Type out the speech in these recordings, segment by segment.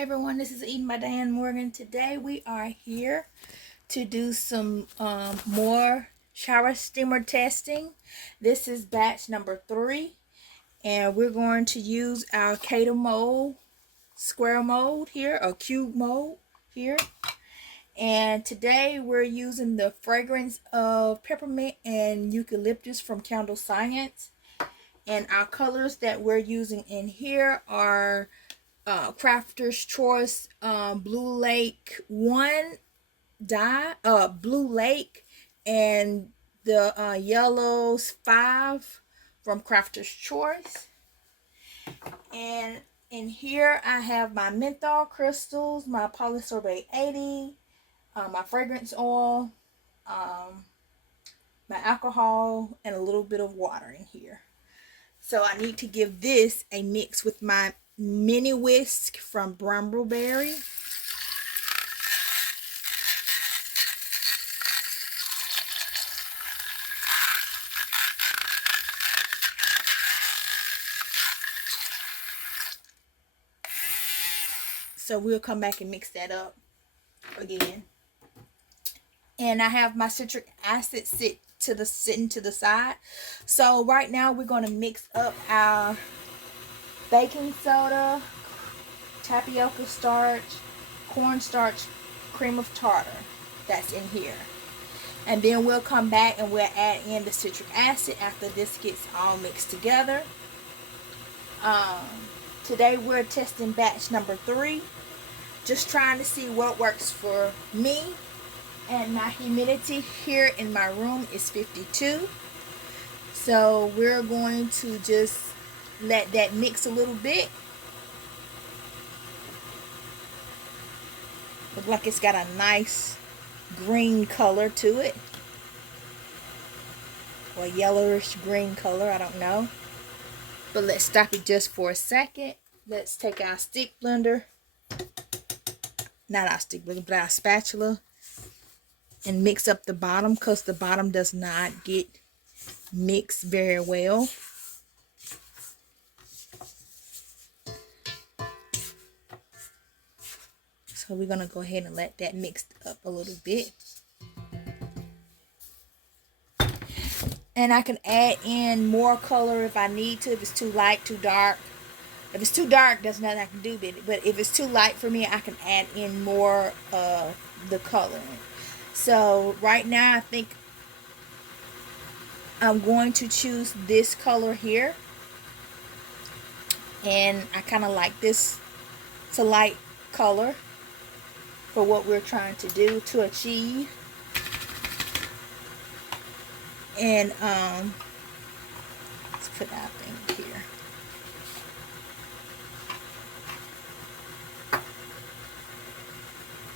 Hi everyone, this is Eden by Diane Morgan. Today we are here to do some more shower steamer testing. This is batch number 3, and we're going to use our Cater mold, square mold here, or cube mold here. And today we're using the fragrance of peppermint and eucalyptus from Candle Science. And our colors that we're using in here are Crafter's Choice Blue Lake 1 dye, Blue Lake, and the Yellows 5 from Crafter's Choice. And in here I have my menthol crystals, my polysorbate 80, my fragrance oil, my alcohol, and a little bit of water in here. So I need to give this a mix with my mini whisk from Brambleberry. So we'll come back and mix that up again. And I have my citric acid sitting to the side. So right now we're going to mix up our baking soda, tapioca starch, cornstarch, cream of tartar that's in here. And then we'll come back and we'll add in the citric acid after this gets all mixed together. Today we're testing batch number 3. Just trying to see what works for me. And my humidity here in my room is 52. So we're going to just let that mix a little bit. Look like it's got a nice green color to it, or yellowish green color, I don't know. But let's stop it just for a second. Let's take our stick blender, not our stick blender, but our spatula, and mix up the bottom, because the bottom does not get mixed very well. So we're going to go ahead and let that mix up a little bit. And I can add in more color if I need to, if it's too light, too dark. If it's too dark, there's nothing I can do with it. But if it's too light for me, I can add in more of the color. So right now I think I'm going to choose this color here. And I kind of like this. It's a light color for what we're trying to do, to achieve. And let's put our thing here.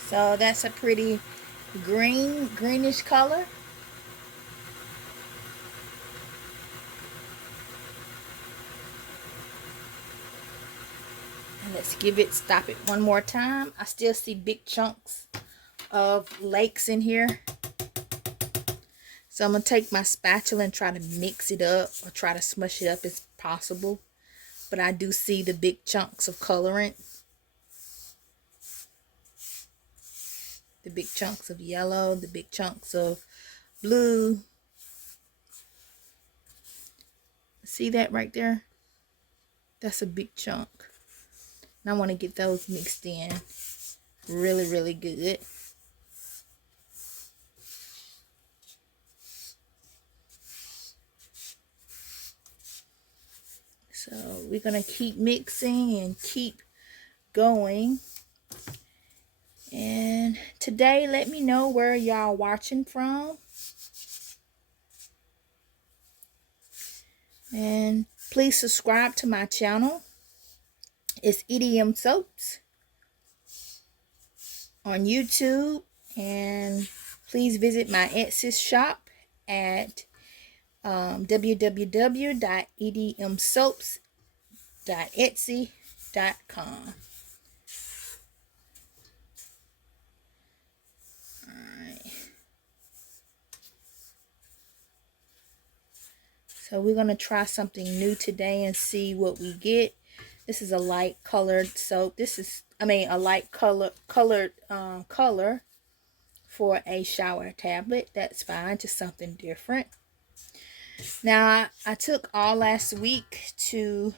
So that's a pretty greenish color. And let's stop it one more time. I still see big chunks of lakes in here. So I'm going to take my spatula and try to mix it up, or try to smush it up as possible. But I do see the big chunks of colorant. The big chunks of yellow, the big chunks of blue. See that right there? That's a big chunk. And I want to get those mixed in really, really good. So we're going to keep mixing and keep going. And today, let me know where y'all watching from. And please subscribe to my channel. It's EDMSOAPS on YouTube. And please visit my Etsy shop at www.edmsoaps.etsy.com. So we're going to try something new today and see what we get. This is a light colored soap. This is, I mean, a light colored color for a shower tablet. That's fine, just something different. Now, I took all last week to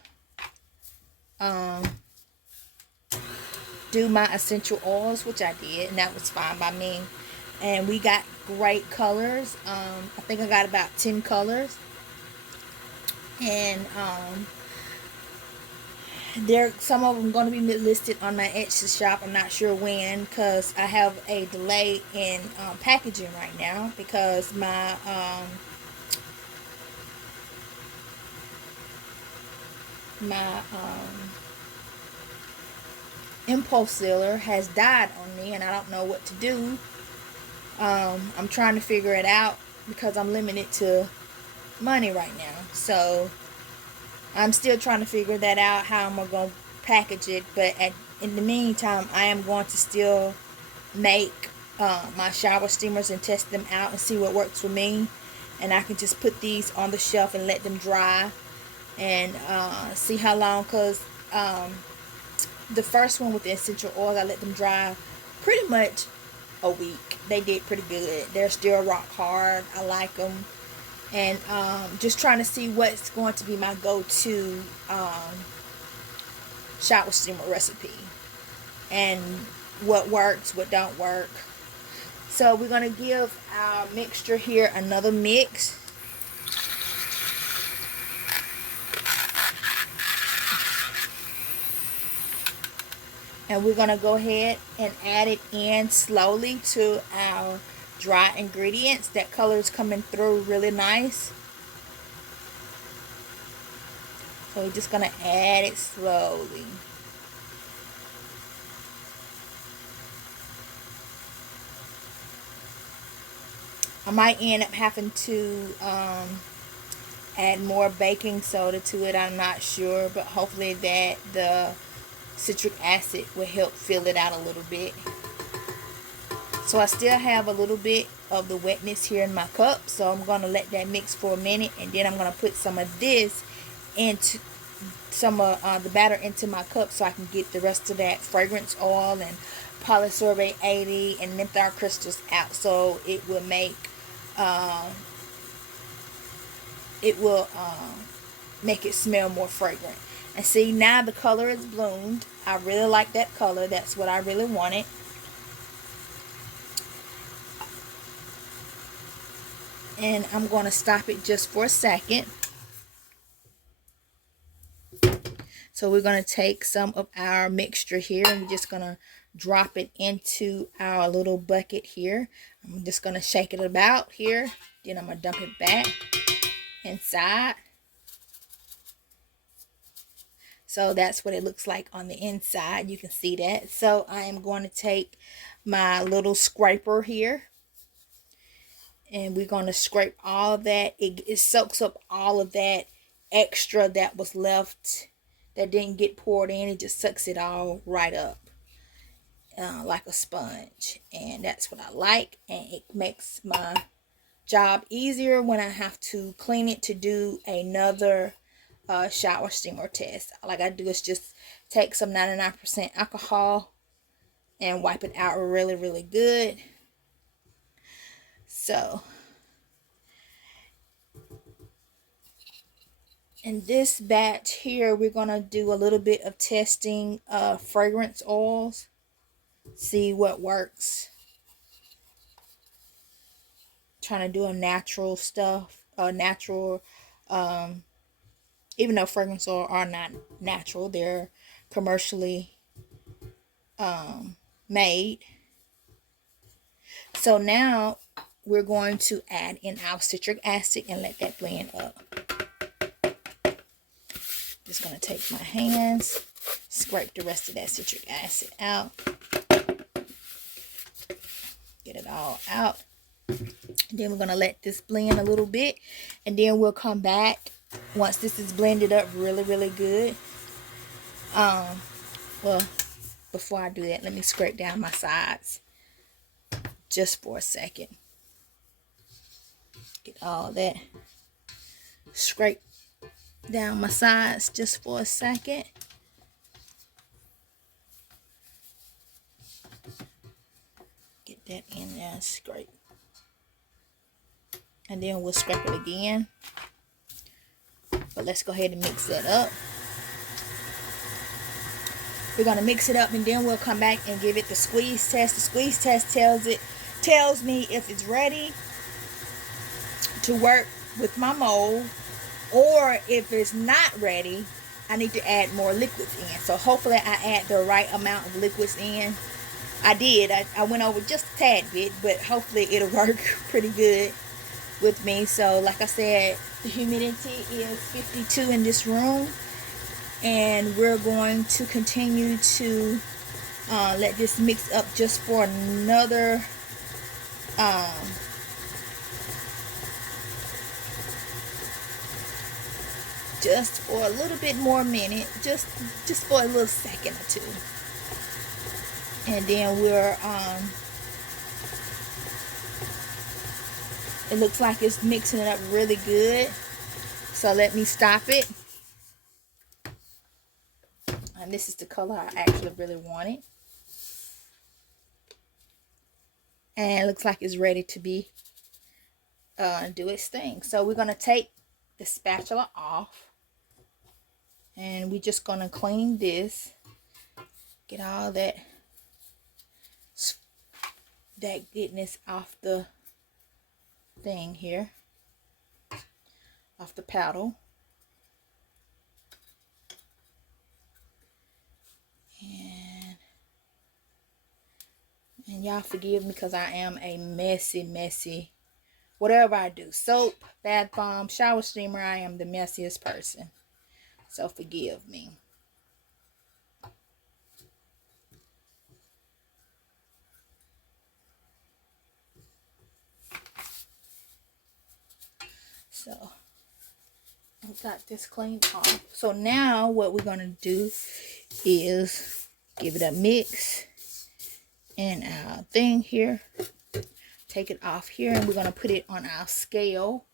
do my essential oils, which I did, and that was fine by me. And we got great colors. I think I got about 10 colors. And there, some of them going to be listed on my Etsy shop. I'm not sure when, because I have a delay in packaging right now, because my impulse sealer has died on me, and I don't know what to do. I'm trying to figure it out because I'm limited to money right now. So I'm still trying to figure that out, how I'm going to package it. But in the meantime, I am going to still make my shower steamers and test them out and see what works for me. And I can just put these on the shelf and let them dry and see how long, because the first one with the essential oils, I let them dry pretty much a week. They did pretty good. They're still rock hard. I like them. And just trying to see what's going to be my go-to shower steamer recipe, and what works, what don't work. So we're going to give our mixture here another mix. And we're going to go ahead and add it in slowly to our dry ingredients. That color is coming through really nice. So we're just going to add it slowly. I might end up having to add more baking soda to it. I'm not sure, but hopefully that the citric acid will help fill it out a little bit. So I still have a little bit of the wetness here in my cup, so I'm going to let that mix for a minute, and then I'm going to put some of this into some of the batter into my cup, so I can get the rest of that fragrance oil and polysorbate 80 and menthol crystals out, so it will make make it smell more fragrant. And see, now the color is bloomed. I really like that color. That's what I really wanted. And I'm going to stop it just for a second. So we're going to take some of our mixture here, and we're just going to drop it into our little bucket here. I'm just going to shake it about here. Then I'm going to dump it back inside. So that's what it looks like on the inside. You can see that. So I am going to take my little scraper here, and we're going to scrape all of that. It soaks up all of that extra that was left, that didn't get poured in. It just sucks it all right up like a sponge. And that's what I like. And it makes my job easier when I have to clean it to do another shower steamer test. All I gotta do is just take some 99% alcohol and wipe it out really, really good. So, in this batch here, we're gonna do a little bit of testing fragrance oils, see what works. Trying to do a natural stuff, natural, even though fragrance oil are not natural, they're commercially made. So now we're going to add in our citric acid and let that blend up. Just going to take my hands, scrape the rest of that citric acid out, get it all out. Then we're going to let this blend a little bit, and then we'll come back once this is blended up really, really good. Well, before I do that, let me scrape down my sides just for a second. Get all that scrape down my sides just for a second. that in there and scrape. And then we'll scrape it again. But let's go ahead and mix that up. We're going to mix it up, and then we'll come back and give it the squeeze test. The squeeze test tells me if it's ready to work with my mold, or if it's not ready, I need to add more liquids in. So hopefully I add the right amount of liquids in. I did. I went over just a tad bit, but hopefully it'll work pretty good with me. So like I said, the humidity is 52 in this room, and we're going to continue to let this mix up just for another just for a little bit more minute, just for a little second or two. And then we're it looks like it's mixing it up really good, so let me stop it. And this is the color I actually really wanted, and it looks like it's ready to be do its thing. So we're going to take the spatula off, and we're just going to clean this, get all that goodness off the thing here, off the paddle. And y'all forgive me because I am a messy, whatever I do, soap, bath bomb, shower steamer, I am the messiest person. So forgive me. So I've got this cleaned off. So now what we're going to do is give it a mix in our thing here. Take it off here, and we're going to put it on our scale.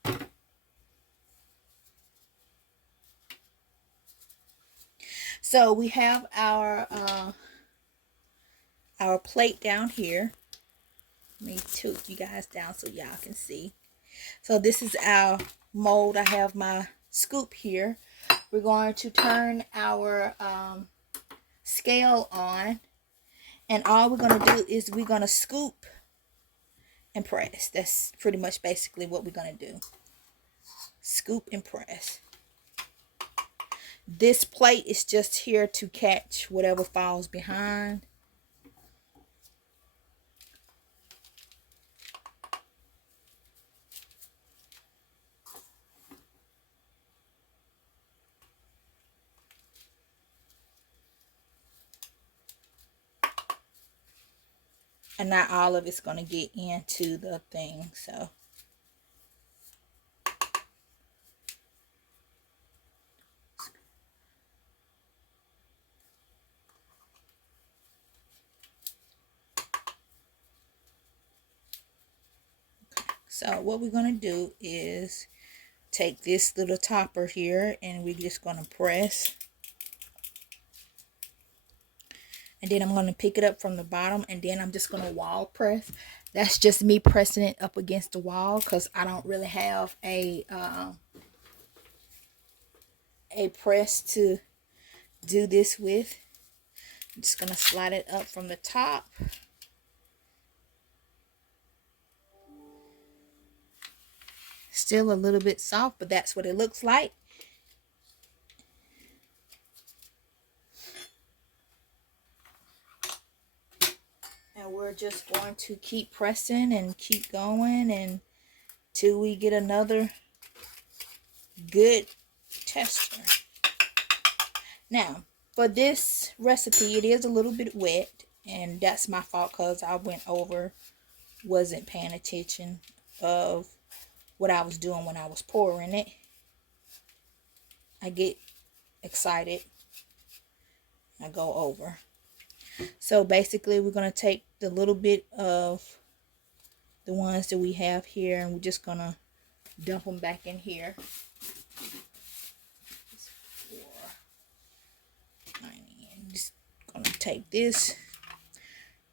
So we have our plate down here. Let me tilt you guys down so y'all can see. So this is our mold. I have my scoop here. We're going to turn our scale on, and all we're going to do is we're going to scoop and press. That's pretty much basically what we're going to do. Scoop and press. This plate is just here to catch whatever falls behind. And not all of it's going to get into the thing. So what we're going to do is take this little topper here, and we're just going to press. And then I'm going to pick it up from the bottom, and then I'm just going to wall press. That's just me pressing it up against the wall because I don't really have a press to do this with. I'm just going to slide it up from the top. Still a little bit soft, but that's what it looks like. And we're just going to keep pressing and keep going until we get another good texture. Now, for this recipe, it is a little bit wet, and that's my fault because I wasn't paying attention of what I was doing when I was pouring it. I get excited. I go over. So basically, we're going to take the little bit of the ones that we have here, and we're just going to dump them back in here. Just going to take this,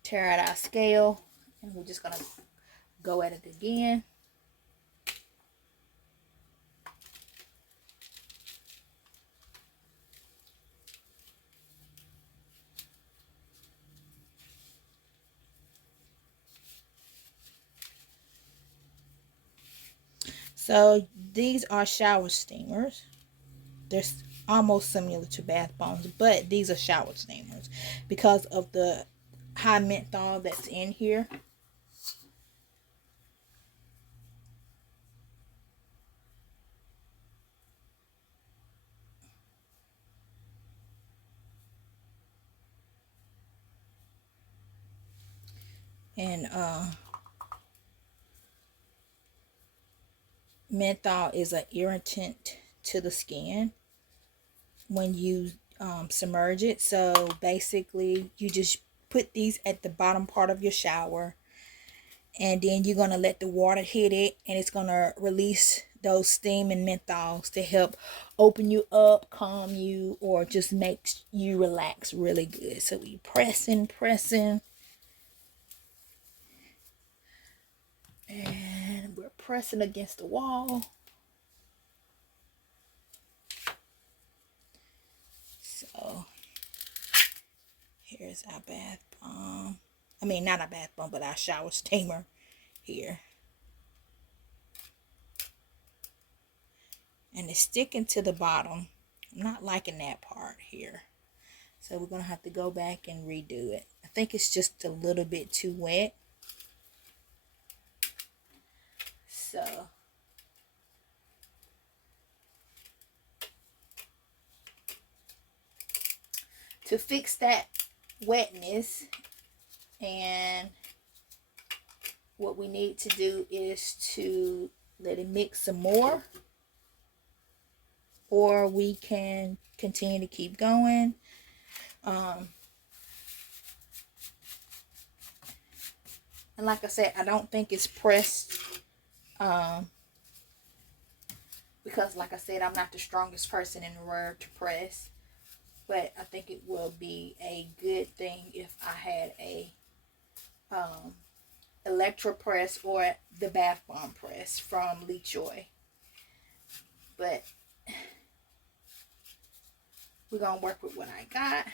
tear out our scale, And we're just gonna go at it again. So these are shower steamers. They're almost similar to bath bombs, but these are shower steamers because of the high menthol that's in here. And menthol is an irritant to the skin when you submerge it. So basically you just put these at the bottom part of your shower, and then you're going to let the water hit it, and it's going to release those steam and menthols to help open you up, calm you, or just makes you relax really good. So we pressing, and we're pressing against the wall. So here's our bath bomb. I mean, not our bath bomb, but our shower steamer here. And it's sticking to the bottom. I'm not liking that part here. So we're going to have to go back and redo it. I think it's just a little bit too wet. So to fix that wetness, and what we need to do is to let it mix some more, or we can continue to keep going. And like I said, I don't think it's pressed, because like I said, I'm not the strongest person in the world to press, but I think it will be a good thing if I had a electro press or the bath bomb press from LaQuita. But we're gonna work with what I got.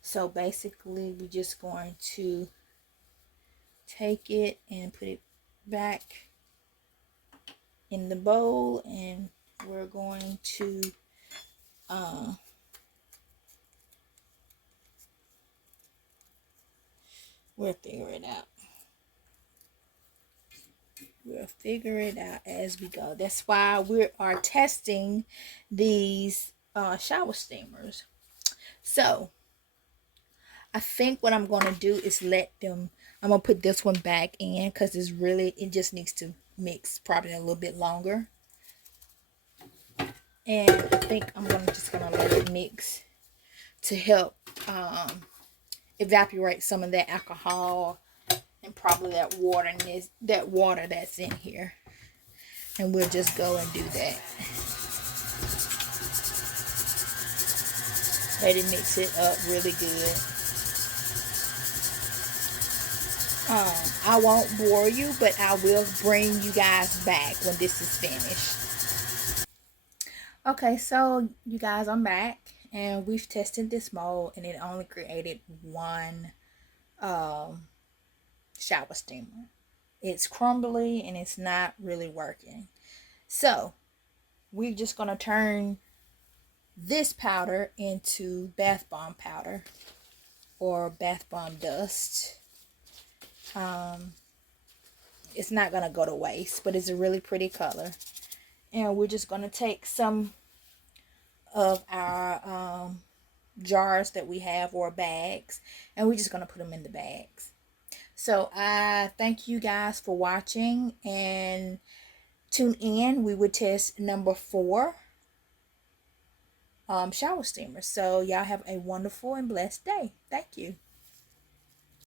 So basically we're just going to take it and put it back in the bowl, and we're going to we'll figure it out. We'll figure it out as we go. That's why we are testing these shower steamers. So I think what I'm going to do is let them, I'm going to put this one back in because it just needs to mix probably a little bit longer. And I think I'm just going to let it mix to help evaporate some of that alcohol and probably that water that's in here. And we'll just go and do that. Let it mix it up really good. I won't bore you, but I will bring you guys back when this is finished. Okay, so you guys, I'm back, and we've tested this mold, and it only created one shower steamer. It's crumbly and it's not really working. So we're just going to turn this powder into bath bomb powder or bath bomb dust. It's not going to go to waste, but it's a really pretty color. And we're just going to take some of our jars that we have, or bags, and we're just going to put them in the bags. So I thank you guys for watching, and tune in. We would test number 4 shower steamers. So y'all have a wonderful and blessed day. Thank you.